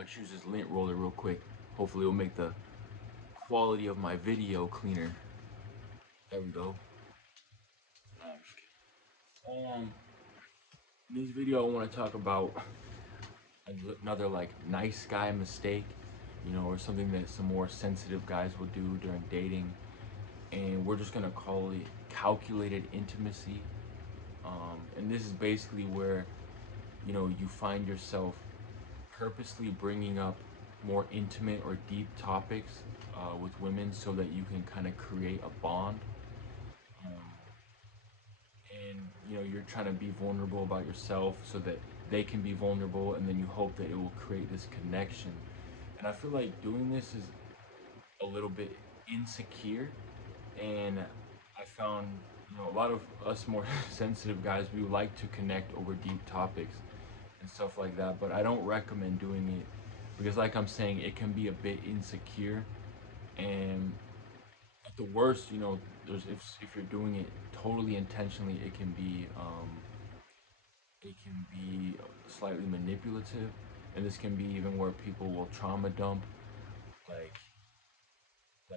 gonna choose this lint roller real quick. Hopefully it'll make the quality of my video cleaner. There we go. No, I'm just kidding. In this video I want to talk about another like nice guy mistake, or something that some more sensitive guys will do during dating, and we're just gonna call it calculated intimacy. And this is basically where you find yourself purposely bringing up more intimate or deep topics with women so that you can kind of create a bond. Um, and you're trying to be vulnerable about yourself so that they can be vulnerable, and then you hope that it will create this connection. And I feel like doing this is a little bit insecure, and I found a lot of us more sensitive guys, we like to connect over deep topics and stuff like that, but I don't recommend doing it because, like I'm saying, it can be a bit insecure. And at the worst, there's if you're doing it totally intentionally, it can be slightly manipulative, and this can be even where people will trauma dump, like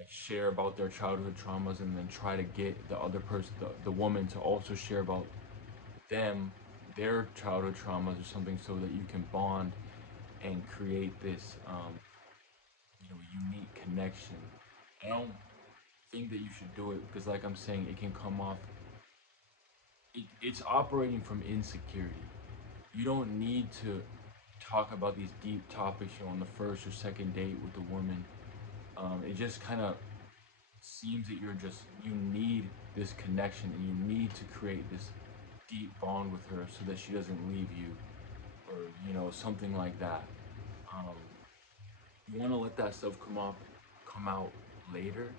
share about their childhood traumas, and then try to get the other person, the woman, to also share about them, their childhood traumas or something, so that you can bond and create this unique connection. I don't think that you should do it because, like I'm saying, it can come off, it's operating from insecurity. You don't need to talk about these deep topics, on the first or second date with the woman. It just kind of seems that you need this connection, and you need to create this deep bond with her so that she doesn't leave you, or something like that. Um, you want to let that stuff come out later.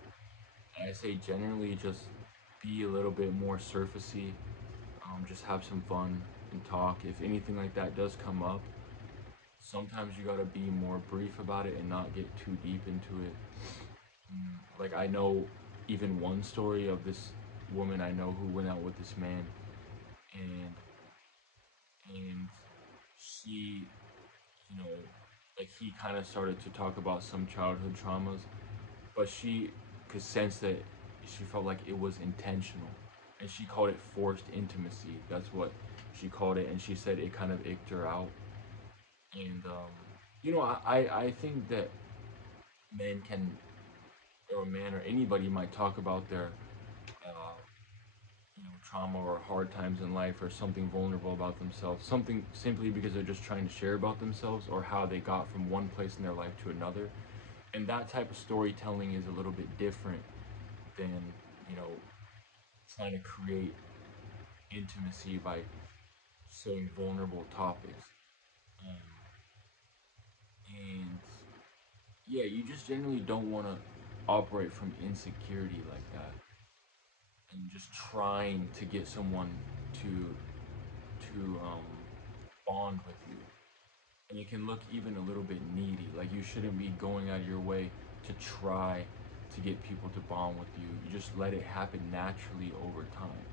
I say generally just be a little bit more surfacey. Just have some fun and talk. If anything like that does come up, sometimes you gotta be more brief about it and not get too deep into it. Like, I know even one story of this woman I know who went out with this man, and she, you know, like, he kind of started to talk about some childhood traumas, but she could sense that she felt like it was intentional, and she called it forced intimacy. That's what she called it, and she said it kind of icked her out. And I think that men can, or a man or anybody might talk about their uh, trauma or hard times in life or something vulnerable about themselves, something simply because they're just trying to share about themselves or how they got from one place in their life to another. And that type of storytelling is a little bit different than, you know, trying to create intimacy by saying vulnerable topics. Um, and yeah, you just generally don't want to operate from insecurity like that and just trying to get someone to bond with you. And it can look even a little bit needy. Like, you shouldn't be going out of your way to try to get people to bond with you. You just let it happen naturally over time.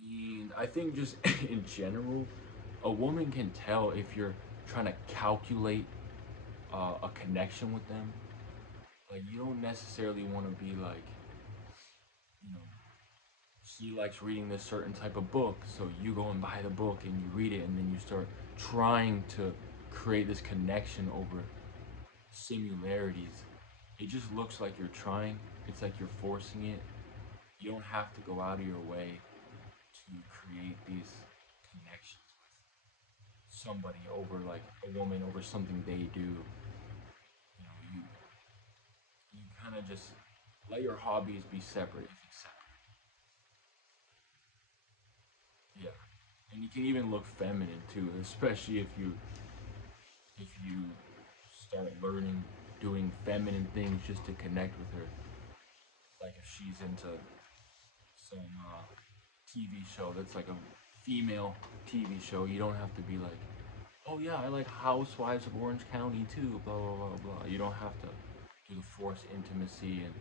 And I think just in general, a woman can tell if you're trying to calculate a connection with them. Like, you don't necessarily want to be like, you know, she likes reading this certain type of book, so you go and buy the book and you read it, and then you start trying to create this connection over similarities. It just looks like you're trying. It's like you're forcing it. You don't have to go out of your way to create these connections with somebody over, like, a woman over something they do. You kind of just let your hobbies be separate if it's separate. Yeah. And you can even look feminine too, especially if you start learning doing feminine things just to connect with her. Like, if she's into some TV show that's like a female TV show, you don't have to be like, oh yeah, I like Housewives of Orange County too, blah blah blah blah. You don't have to do the forced intimacy. And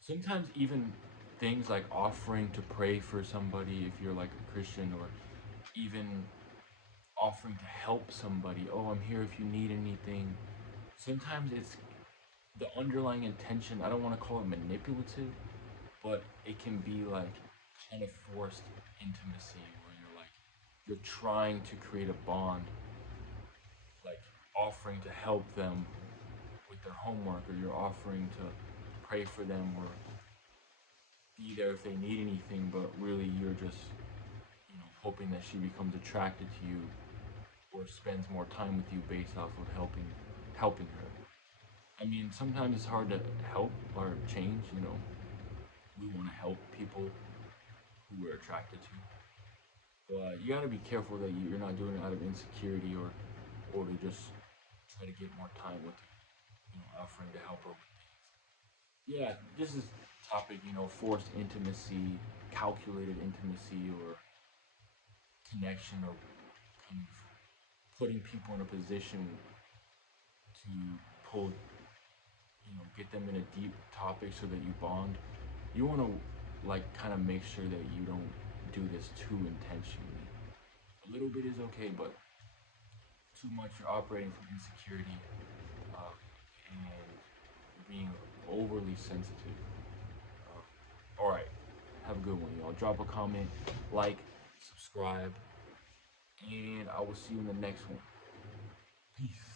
sometimes even things like offering to pray for somebody if you're like a Christian, or even offering to help somebody. Oh, I'm here if you need anything. Sometimes it's the underlying intention. I don't want to call it manipulative, but it can be like kind of forced intimacy where you're trying to create a bond, like offering to help them with their homework, or you're offering to pray for them or be there if they need anything, but really you're just, hoping that she becomes attracted to you or spends more time with you based off of helping her. I mean, sometimes it's hard to help or change, We want to help people who we're attracted to. But you gotta be careful that you're not doing it out of insecurity or to just try to get more time with, offering to help her with things. Yeah, this is topic, forced intimacy, calculated intimacy, or connection, or kind of putting people in a position to pull, get them in a deep topic so that you bond. You want to like kind of make sure that you don't do this too intentionally. A little bit is okay, but too much you're operating from insecurity, and being overly sensitive. All right, have a good one, y'all. Drop a comment, like, subscribe, and I will see you in the next one. Peace.